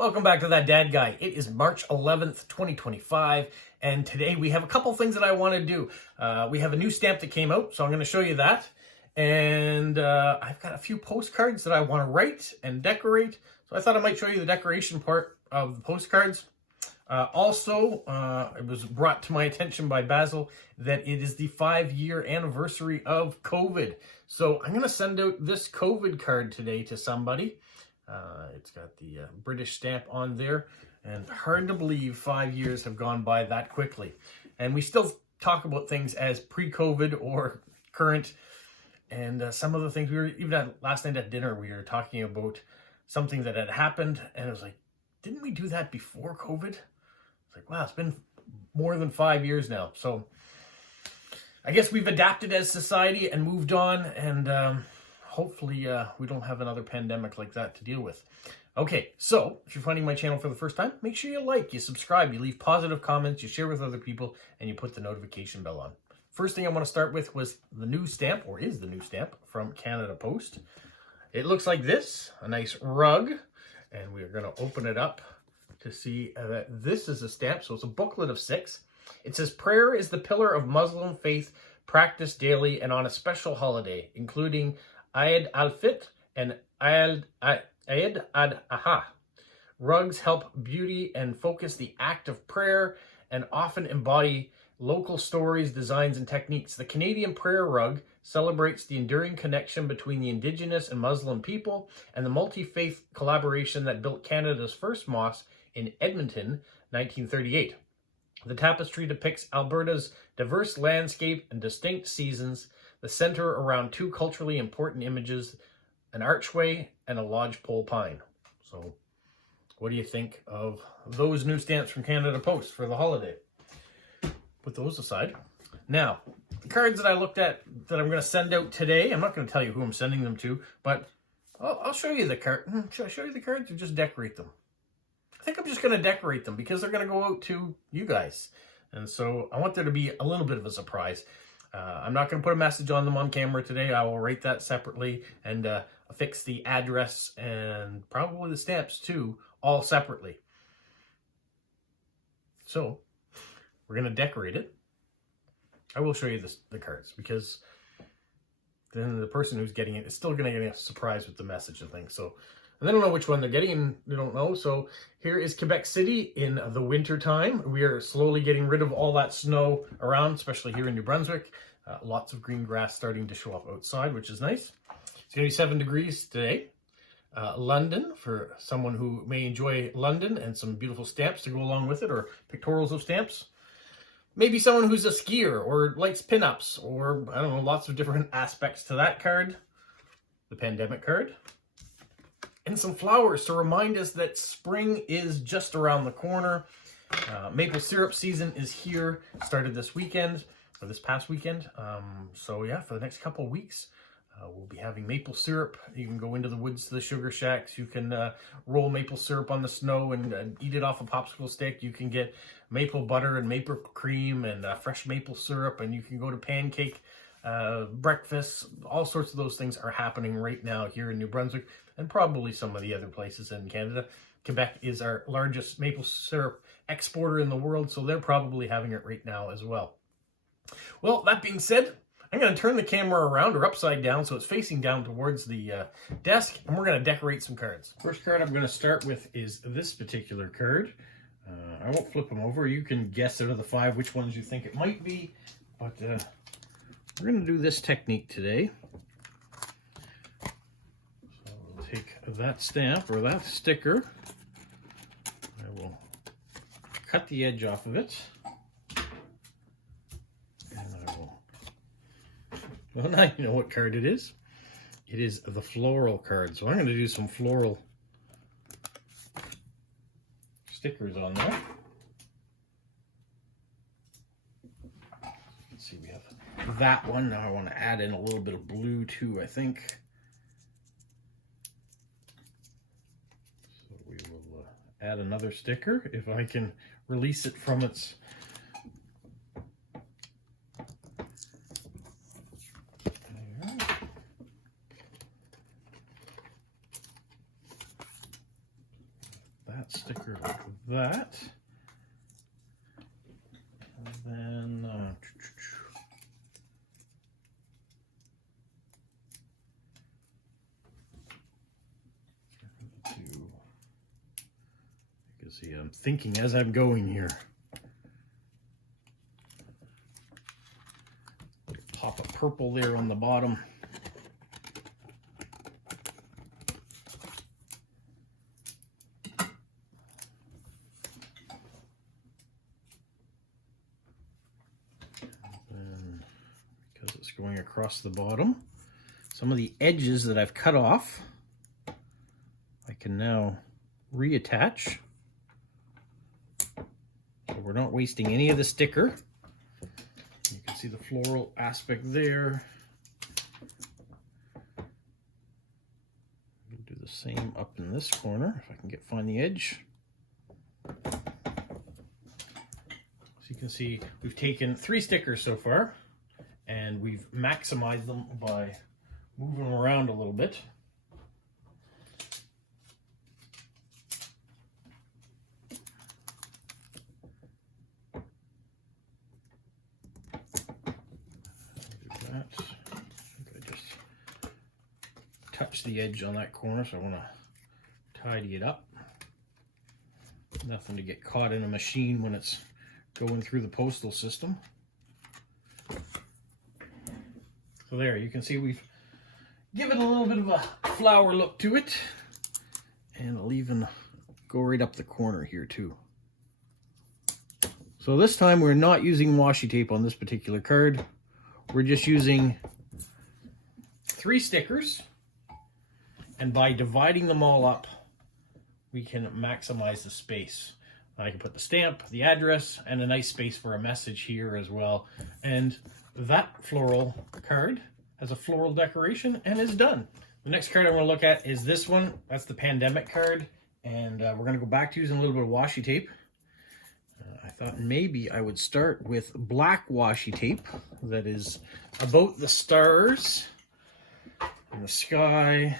Welcome back to That Dad Guy. It is March 11th, 2025, and today we have a couple things that I want to do. We have a new stamp that came out, so I'm going to show you that. And I've got a few postcards that I want to write and decorate, so I thought I might show you the decoration part of the postcards. It was brought to my attention by Basil that it is the 5-year anniversary of COVID. So I'm going to send out this COVID card today to somebody. It's got the British stamp on there, and hard to believe 5 years have gone by that quickly. And we still talk about things as pre-COVID or current. And some of the things even last night at dinner, we were talking about something that had happened, and it was like, didn't we do that before COVID? It's like, wow, it's been more than 5 years now. So I guess we've adapted as society and moved on, and hopefully we don't have another pandemic like that to deal with. Okay, so if you're finding my channel for the first time, make sure you like, you subscribe, you leave positive comments, you share with other people, and you put the notification bell on. First thing I want to start with was the new stamp, or is the new stamp, from Canada Post. It looks like this, a nice rug, and we're going to open it up to see that this is a stamp. So it's a booklet of 6. It says, "Prayer is the pillar of Muslim faith, practiced daily and on a special holiday, including Eid al-Fitr and Eid al-Adha. Rugs help beauty and focus the act of prayer and often embody local stories, designs, and techniques. The Canadian prayer rug celebrates the enduring connection between the Indigenous and Muslim people and the multi-faith collaboration that built Canada's first mosque in Edmonton, 1938. The tapestry depicts Alberta's diverse landscape and distinct seasons, the center around 2 culturally important images, an archway and a lodgepole pine." So what do you think of those new stamps from Canada Post for the holiday? Put those aside. Now, the cards that I looked at that I'm going to send out today, I'm not going to tell you who I'm sending them to, but I'll show you the card. Should I show you the cards or just decorate them? I think I'm just going to decorate them because they're going to go out to you guys. And so I want there to be a little bit of a surprise. I'm not going to put a message on them on camera today. I will write that separately and affix the address and probably the stamps too, all separately. So we're going to decorate it. I will show you the cards because then the person who's getting it is still going to get a surprise with the message and things. So and they don't know which one they're getting, and they don't know. So here is Quebec City in the winter time. We are slowly getting rid of all that snow around, especially here in New Brunswick. Lots of green grass starting to show up outside, which is nice. It's going to be 7 degrees today. London, for someone who may enjoy London and some beautiful stamps to go along with it, or pictorials of stamps. Maybe someone who's a skier or likes pinups, or I don't know, lots of different aspects to that card. The pandemic card. And some flowers to remind us that spring is just around the corner. Maple syrup season is here. Started this weekend, or this past weekend. So yeah, for the next couple of weeks, we'll be having maple syrup. You can go into the woods to the sugar shacks. You can roll maple syrup on the snow and eat it off a popsicle stick. You can get maple butter and maple cream and fresh maple syrup. And you can go to pancake breakfasts. All sorts of those things are happening right now here in New Brunswick and probably some of the other places in Canada. Quebec is our largest maple syrup exporter in the world, so they're probably having it right now as well. Well, that being said, I'm going to turn the camera around or upside down so it's facing down towards the desk, and we're going to decorate some cards. First card I'm going to start with is this particular card. I won't flip them over. You can guess out of the 5 which ones you think it might be, but we're going to do this technique today. So we'll take that stamp or that sticker. I will cut the edge off of it. Well, now you know what card it is. It is the floral card. So I'm going to do some floral stickers on there. Let's see, we have that one. Now I want to add in a little bit of blue too, I think. So we will add another sticker if I can release it from its that sticker like that. And then you can see I'm thinking as I'm going here. Pop a purple there on the bottom. And because it's going across the bottom, some of the edges that I've cut off, I can now reattach. So we're not wasting any of the sticker. You can see the floral aspect there. We'll do the same up in this corner if I can find the edge. So you can see we've taken 3 stickers so far, and we've maximized them by moving them around a little bit. Touch the edge on that corner, so I want to tidy it up. Nothing to get caught in a machine when it's going through the postal system. So there, you can see we've given a little bit of a flower look to it, and I'll even go right up the corner here too. So this time we're not using washi tape on this particular card. We're just using 3 stickers. And by dividing them all up, we can maximize the space. I can put the stamp, the address, and a nice space for a message here as well. And that floral card has a floral decoration and is done. The next card I want to look at is this one. That's the pandemic card. And we're going to go back to using a little bit of washi tape. I thought maybe I would start with black washi tape that is about the stars and the sky.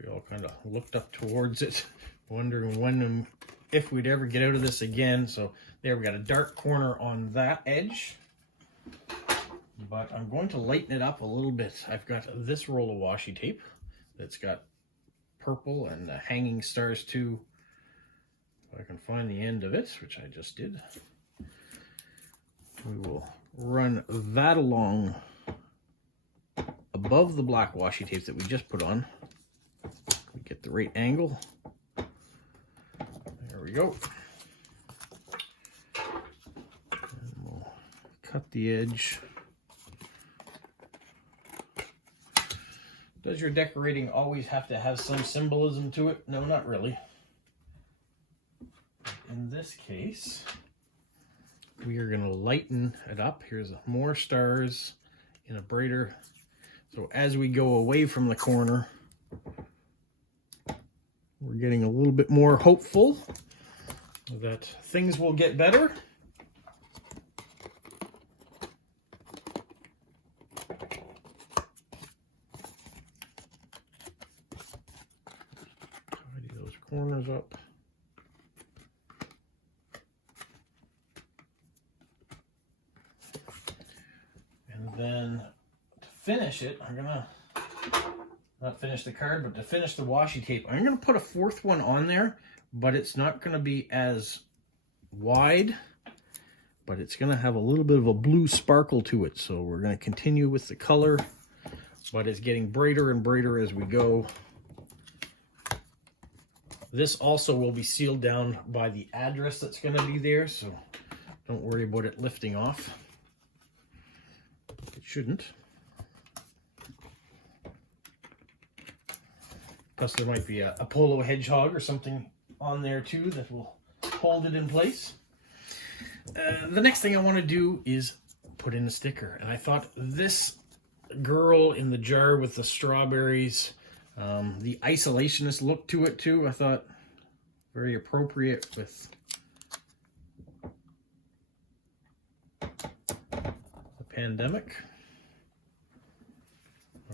We all kind of looked up towards it, wondering when and if we'd ever get out of this again. So there, we got a dark corner on that edge, but I'm going to lighten it up a little bit. I've got this roll of washi tape that's got purple and hanging stars too. If I can find the end of it, which I just did, we will run that along above the black washi tape that we just put on. We get the right angle. There we go. And we'll cut the edge. Does your decorating always have to have some symbolism to it? No, not really. In this case, we are going to lighten it up. Here's more stars in a brighter. So as we go away from the corner, we're getting a little bit more hopeful that things will get better. Tidy those corners up. And then to finish it, I'm gonna not finish the card, but to finish the washi tape, I'm going to put a 4th one on there, but it's not going to be as wide, but it's going to have a little bit of a blue sparkle to it. So we're going to continue with the color, but it's getting brighter and brighter as we go. This also will be sealed down by the address that's going to be there, so don't worry about it lifting off. It shouldn't. Plus there might be a polo hedgehog or something on there too that will hold it in place. The next thing I want to do is put in a sticker. And I thought this girl in the jar with the strawberries, the isolationist look to it too, I thought very appropriate with the pandemic.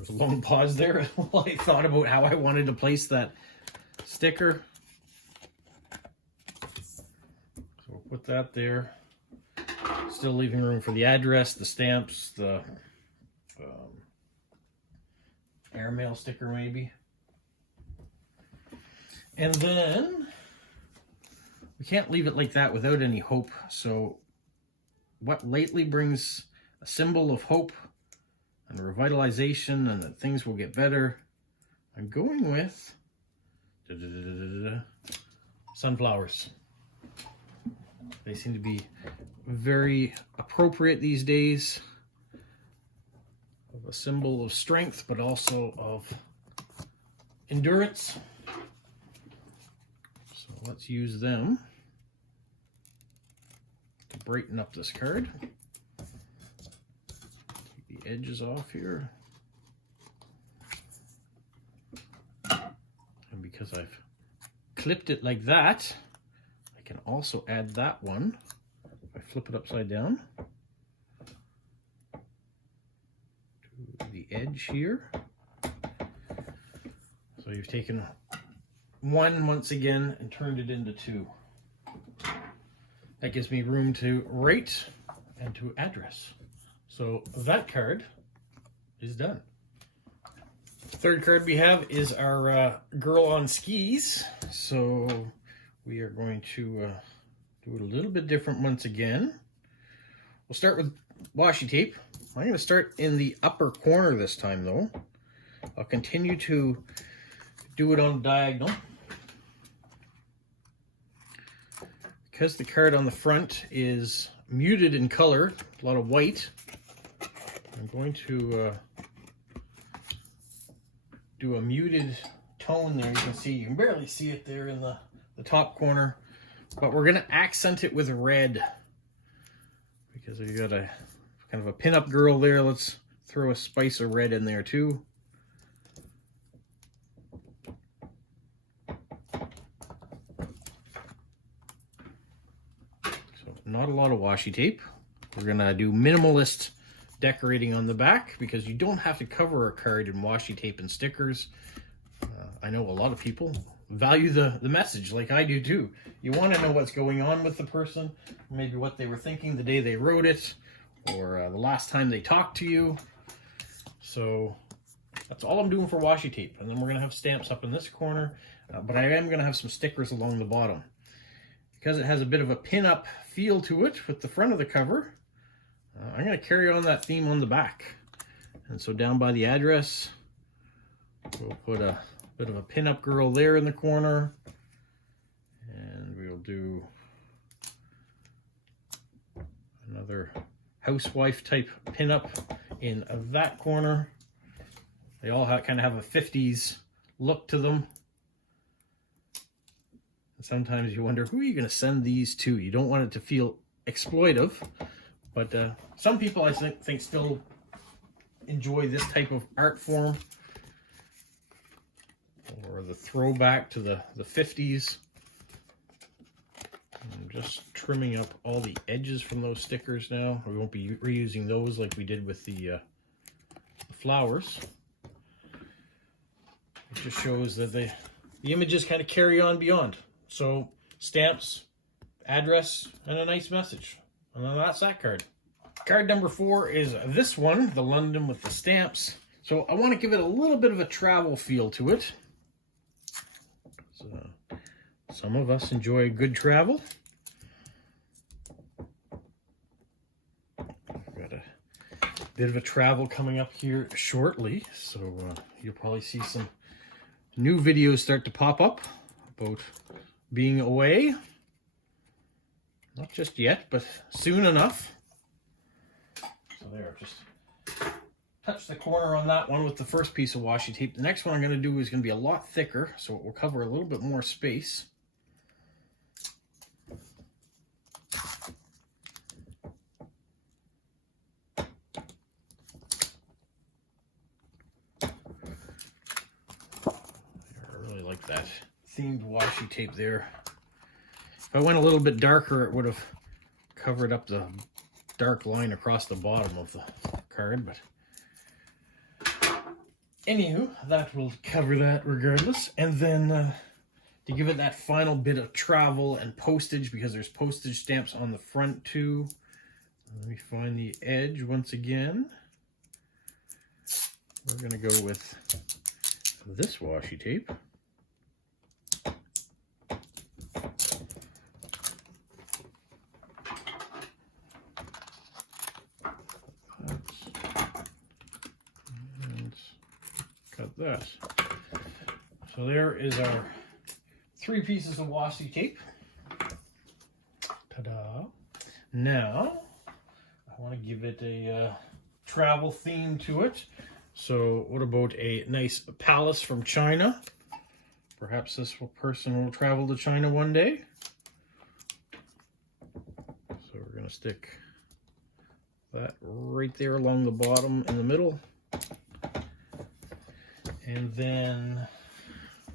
There was a long pause there while I thought about how I wanted to place that sticker. So we'll put that there. Still leaving room for the address, the stamps, the airmail sticker maybe. And then we can't leave it like that without any hope. So what lately brings a symbol of hope and revitalization and that things will get better? I'm going with sunflowers. They seem to be very appropriate these days. Of a symbol of strength, but also of endurance. So let's use them to brighten up this card. Take the edges off here. And because I've clipped it like that, I can also add that one. If I flip it upside down to the edge here. So you've taken one once again and turned it into two. That gives me room to write and to address. So that card is done. The third card we have is our girl on skis. So we are going to do it a little bit different once again. We'll start with washi tape. I'm going to start in the upper corner this time though. I'll continue to do it on diagonal. Because the card on the front is muted in color, a lot of white, I'm going to do a muted tone there. You can barely see it there in the top corner, but we're going to accent it with red because you got a kind of a pin-up girl there. Let's throw a spice of red in there too. So not a lot of washi tape. We're going to do minimalist decorating on the back because you don't have to cover a card in washi tape and stickers. I know a lot of people value the message like I do too. You want to know what's going on with the person, maybe what they were thinking the day they wrote it, or the last time they talked to you. So that's all I'm doing for washi tape. And then we're going to have stamps up in this corner, but I am going to have some stickers along the bottom. Because it has a bit of a pin-up feel to it with the front of the cover, I'm going to carry on that theme on the back. And so down by the address, we'll put a bit of a pin-up girl there in the corner. And we'll do another housewife type pin-up in that corner. They all kind of have a 50s look to them. And sometimes you wonder, who are you going to send these to? You don't want it to feel exploitive. But some people, I think still enjoy this type of art form. Or the throwback to the 50s. I'm just trimming up all the edges from those stickers now. We won't be reusing those like we did with the flowers. It just shows that the images kind of carry on beyond. So stamps, address, and a nice message. And then that's that card. Card number 4 is this one, the London with the stamps. So I want to give it a little bit of a travel feel to it. So, some of us enjoy good travel. I've got a bit of a travel coming up here shortly. So you'll probably see some new videos start to pop up about being away. Not just yet, but soon enough. So there, just touch the corner on that one with the first piece of washi tape. The next one I'm going to do is going to be a lot thicker, so it will cover a little bit more space. I really like that themed washi tape there. If I went a little bit darker, it would have covered up the dark line across the bottom of the card, but Anywho, that will cover that regardless. And then to give it that final bit of travel and postage, because there's postage stamps on the front too. Let me find the edge once again. We're going to go with this washi tape. Cut that. So there is our 3 pieces of washi tape. Ta-da! Now, I want to give it a travel theme to it. So what about a nice palace from China? Perhaps this person will travel to China one day. So we're going to stick that right there along the bottom in the middle. And then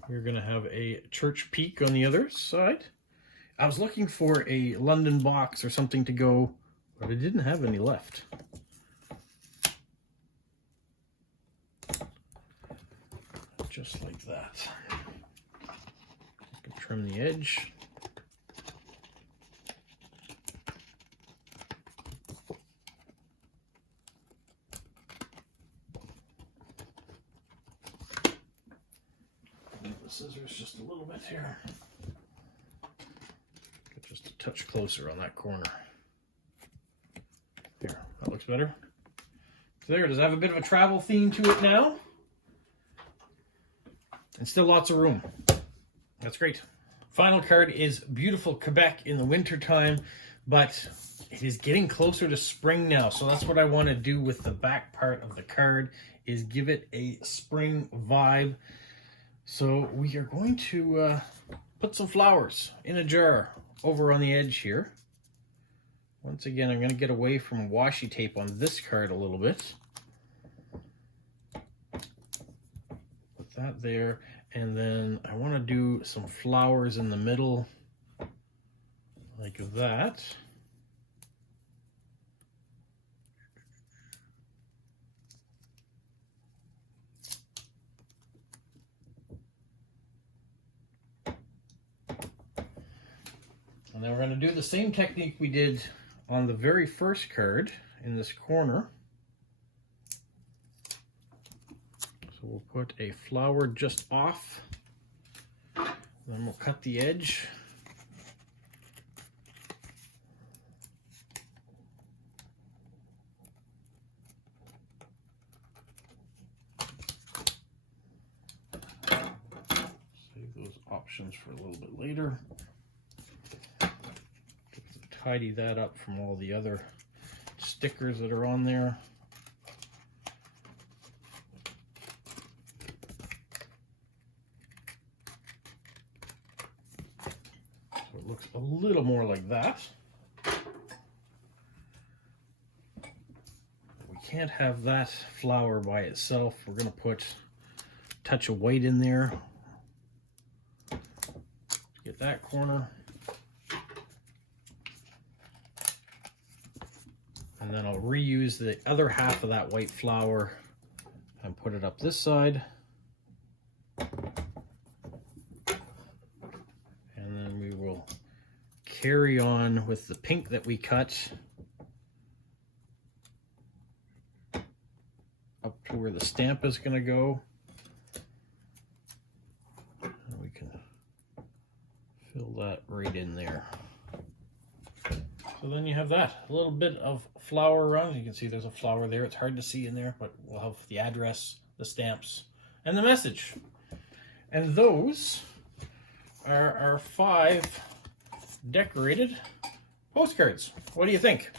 we're going to have a church peak on the other side. I was looking for a London box or something to go, but I didn't have any left. Just like that. I can trim the edge. The scissors just a little bit here. Get just a touch closer on that corner. There, that looks better. So there, does it have a bit of a travel theme to it now? And still lots of room. That's great. Final card is beautiful Quebec in the winter time, but it is getting closer to spring now. So that's what I want to do with the back part of the card, is give it a spring vibe. So we are going to put some flowers in a jar over on the edge here. Once again, I'm going to get away from washi tape on this card a little bit. Put that there, and then I want to do some flowers in the middle, like that. And then we're going to do the same technique we did on the very first card in this corner. So we'll put a flower just off, then we'll cut the edge. Save those options for a little bit later. Tidy that up from all the other stickers that are on there. So it looks a little more like that. We can't have that flower by itself. We're going to put a touch of white in there. Get that corner. And then I'll reuse the other half of that white flower and put it up this side. And then we will carry on with the pink that we cut up to where the stamp is going to go. And we can fill that right in there. So then you have that, a little bit of flower around. You can see there's a flower there. It's hard to see in there, but we'll have the address, the stamps, and the message. And those are our 5 decorated postcards. What do you think?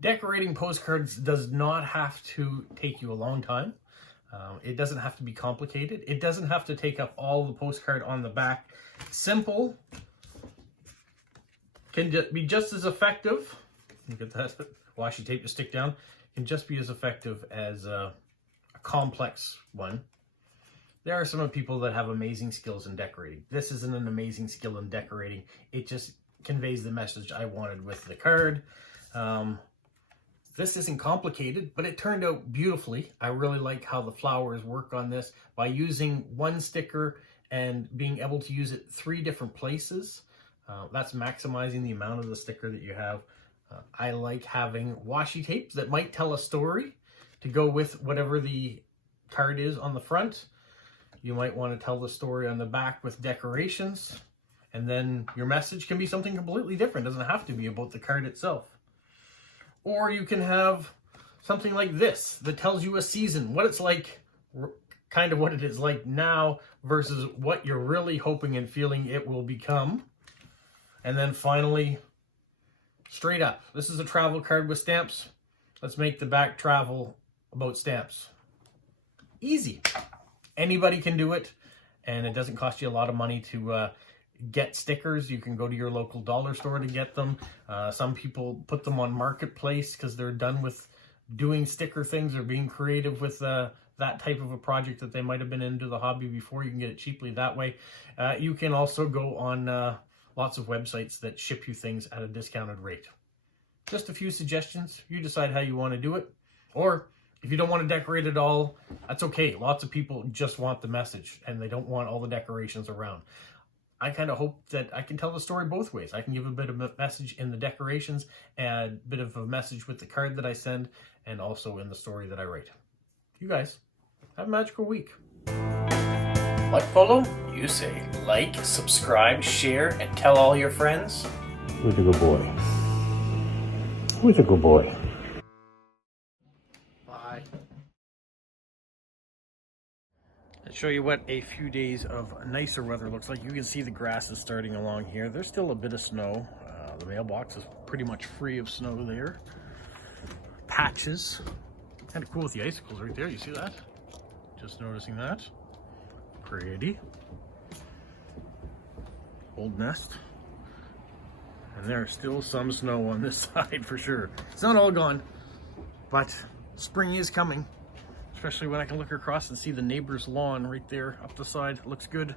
Decorating postcards does not have to take you a long time. It doesn't have to be complicated. It doesn't have to take up all the postcard on the back. Simple. Can be just as effective. You get that washi tape to stick down. Can just be as effective as a complex one. There are some people that have amazing skills in decorating. This isn't an amazing skill in decorating. It just conveys the message I wanted with the card. This isn't complicated, but it turned out beautifully. I really like how the flowers work on this by using one sticker and being able to use it 3 different places. That's maximizing the amount of the sticker that you have. I like having washi tape that might tell a story to go with whatever the card is on the front. You might want to tell the story on the back with decorations, and then your message can be something completely different. It doesn't have to be about the card itself. Or you can have something like this that tells you a season, what it's like, kind of what it is like now versus what you're really hoping and feeling it will become. And then finally, straight up, this is a travel card with stamps. Let's make the back travel about stamps. Easy. Anybody can do it, and it doesn't cost you a lot of money to get stickers. You can go to your local dollar store to get them. Some people put them on Marketplace because they're done with doing sticker things or being creative with that type of a project that they might have been into the hobby before. You can get it cheaply that way. You can also go on lots of websites that ship you things at a discounted rate. Just a few suggestions. You decide how you want to do it. Or if you don't want to decorate it all, that's okay. Lots of people just want the message and they don't want all the decorations around. I kind of hope that I can tell the story both ways. I can give a bit of a message in the decorations and a bit of a message with the card that I send, and also in the story that I write. You guys, have a magical week. Like Polo? You say like, subscribe, share, and tell all your friends. Who's a good boy? Who's a good boy? Bye. I'll show you what a few days of nicer weather looks like. You can see the grass is starting along here. There's still a bit of snow. The mailbox is pretty much free of snow there. Patches. Kind of cool with the icicles right there. You see that? Just noticing that. Pretty. Old nest. And there's still some snow on this side for sure. It's not all gone, but spring is coming. Especially when I can look across and see the neighbor's lawn right there up the side. It looks good.